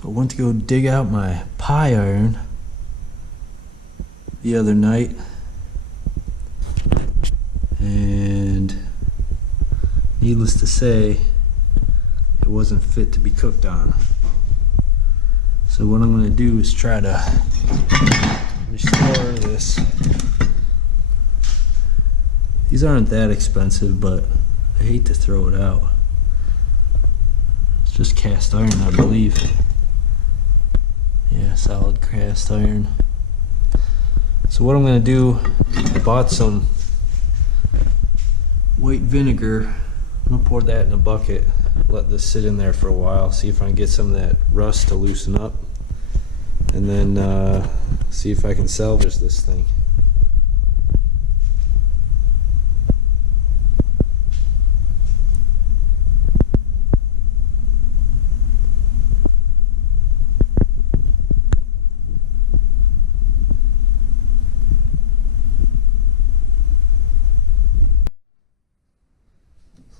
So I went to go dig out my pie iron the other night, and needless to say, it wasn't fit to be cooked on. So what I'm going to do is try to restore this. These aren't that expensive, but I hate to throw it out. It's just cast iron, I believe. Yeah, solid cast iron. So what I'm going to do, I bought some white vinegar. I'm going to pour that in a bucket, let this sit in there for a while, see if I can get some of that rust to loosen up, and then see if I can salvage this thing.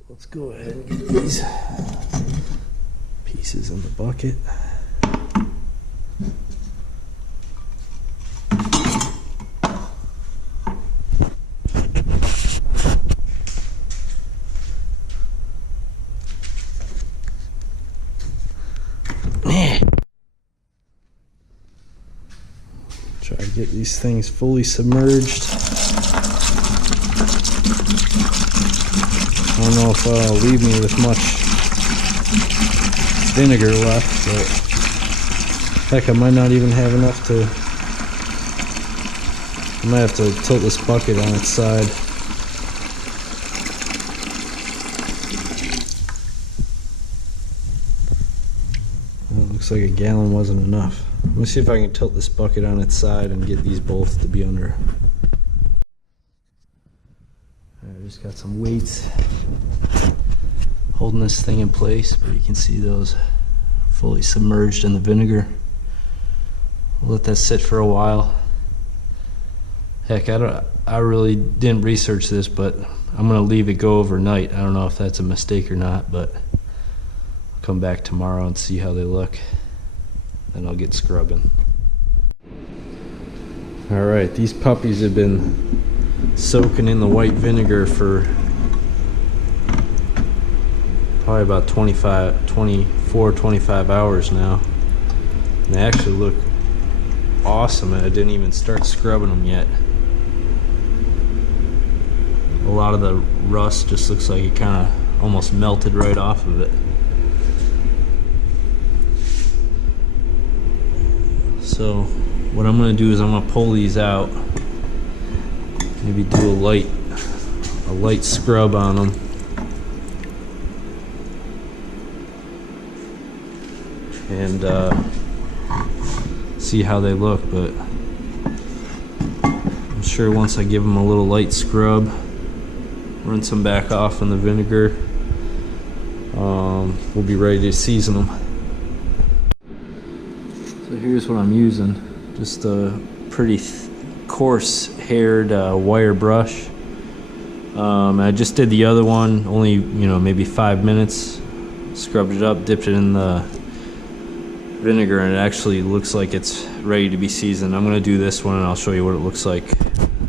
Let's go ahead and get these pieces in the bucket. Try to get these things fully submerged. I don't know if it'll leave me with much vinegar left, but heck, I might not even have enough to. I might have to tilt this bucket on its side. Well, it looks like a gallon wasn't enough. Let me see if I can tilt this bucket on its side and get these both to be under. I just got some weights holding this thing in place, but you can see those fully submerged in the vinegar. We'll let that sit for a while. Heck, I really didn't research this, but I'm gonna leave it go overnight. I don't know if that's a mistake or not, but I'll come back tomorrow and see how they look. Then I'll get scrubbing. All right, these puppies have been soaking in the white vinegar for probably about 24, 25 hours now. And they actually look awesome, and I didn't even start scrubbing them yet. A lot of the rust just looks like it kind of almost melted right off of it. So what I'm going to do is I'm going to pull these out, maybe do a light scrub on them. And see how they look, but I'm sure once I give them a little light scrub, rinse them back off in the vinegar, we'll be ready to season them. So here's what I'm using, just a pretty coarse haired wire brush. I just did the other one, only maybe 5 minutes, scrubbed it up, dipped it in the vinegar, and it actually looks like it's ready to be seasoned. I'm going to do this one and I'll show you what it looks like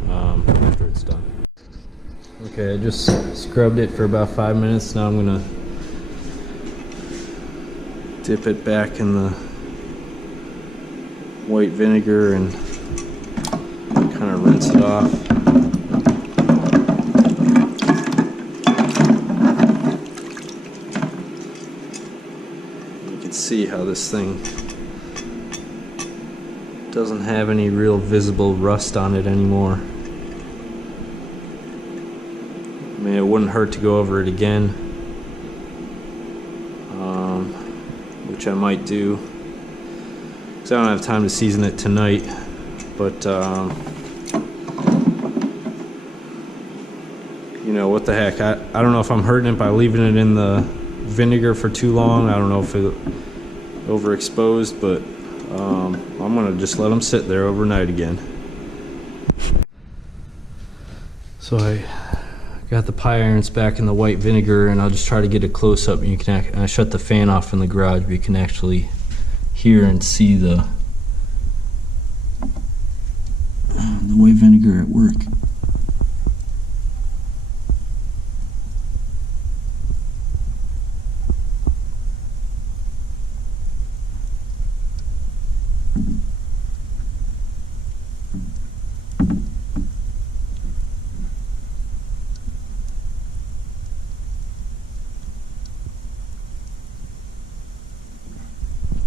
after it's done. Okay, I just scrubbed it for about 5 minutes. Now I'm going to dip it back in the white vinegar and kind of rinse it off. See how this thing doesn't have any real visible rust on it anymore. I mean, it wouldn't hurt to go over it again, which I might do, because I don't have time to season it tonight. But what the heck, I don't know if I'm hurting it by leaving it in the vinegar for too long. I don't know if it overexposed, but I'm gonna just let them sit there overnight again. So I got the pie irons back in the white vinegar, and I'll just try to get a close up. I shut the fan off in the garage, but you can actually hear and see the white vinegar at work.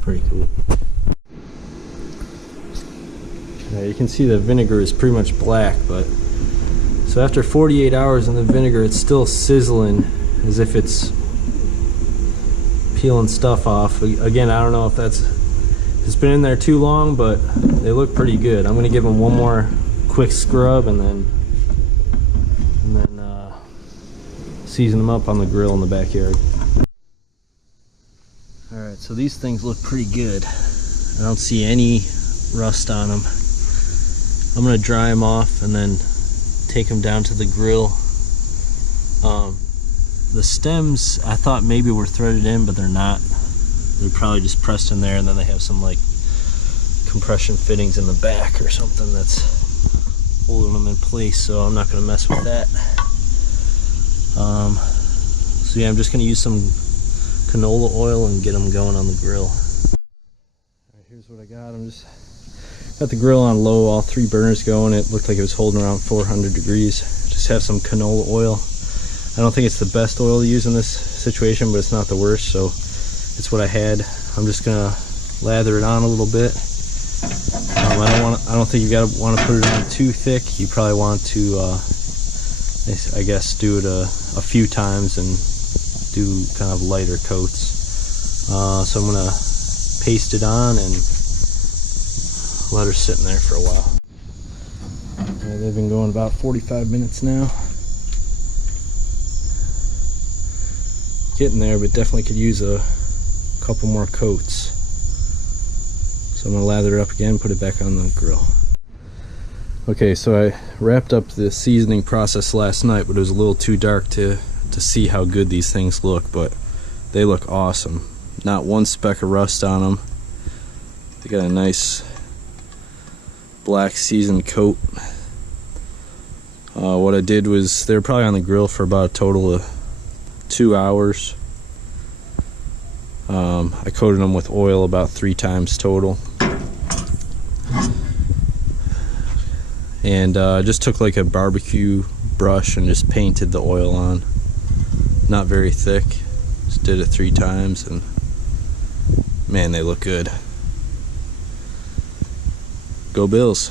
Pretty cool. You can see the vinegar is pretty much black, but so after 48 hours in the vinegar, it's still sizzling as if it's peeling stuff off. Again, I don't know if it's been in there too long, but they look pretty good. I'm gonna give them one more quick scrub and then season them up on the grill in the backyard. Alright, so these things look pretty good. I don't see any rust on them. I'm going to dry them off and then take them down to the grill. The stems I thought maybe were threaded in, but they're not. They're probably just pressed in there, and then they have some like compression fittings in the back or something that's holding them in place, so I'm not going to mess with that. So yeah, I'm just going to use some canola oil and get them going on the grill. Alright, here's what I got. I'm just got the grill on low, all 3 burners going. It looked like it was holding around 400 degrees. Just have some canola oil. I don't think it's the best oil to use in this situation, but it's not the worst, so it's what I had. I'm just gonna lather it on a little bit. I don't think you want to put it on too thick. You probably want to, I guess, do it a few times and do kind of lighter coats. So I'm gonna paste it on and let her sit in there for a while. They've been going about 45 minutes now. Getting there, but definitely could use a couple more coats. So I'm gonna lather it up again, put it back on the grill. Okay, so I wrapped up the seasoning process last night, but it was a little too dark to see how good these things look, but they look awesome. Not one speck of rust on them. They got a nice black seasoned coat. What I did was, they were probably on the grill for about a total of 2 hours. I coated them with oil about 3 times total. And just took like a barbecue brush and just painted the oil on. Not very thick, just did it 3 times, and man, they look good. Go Bills.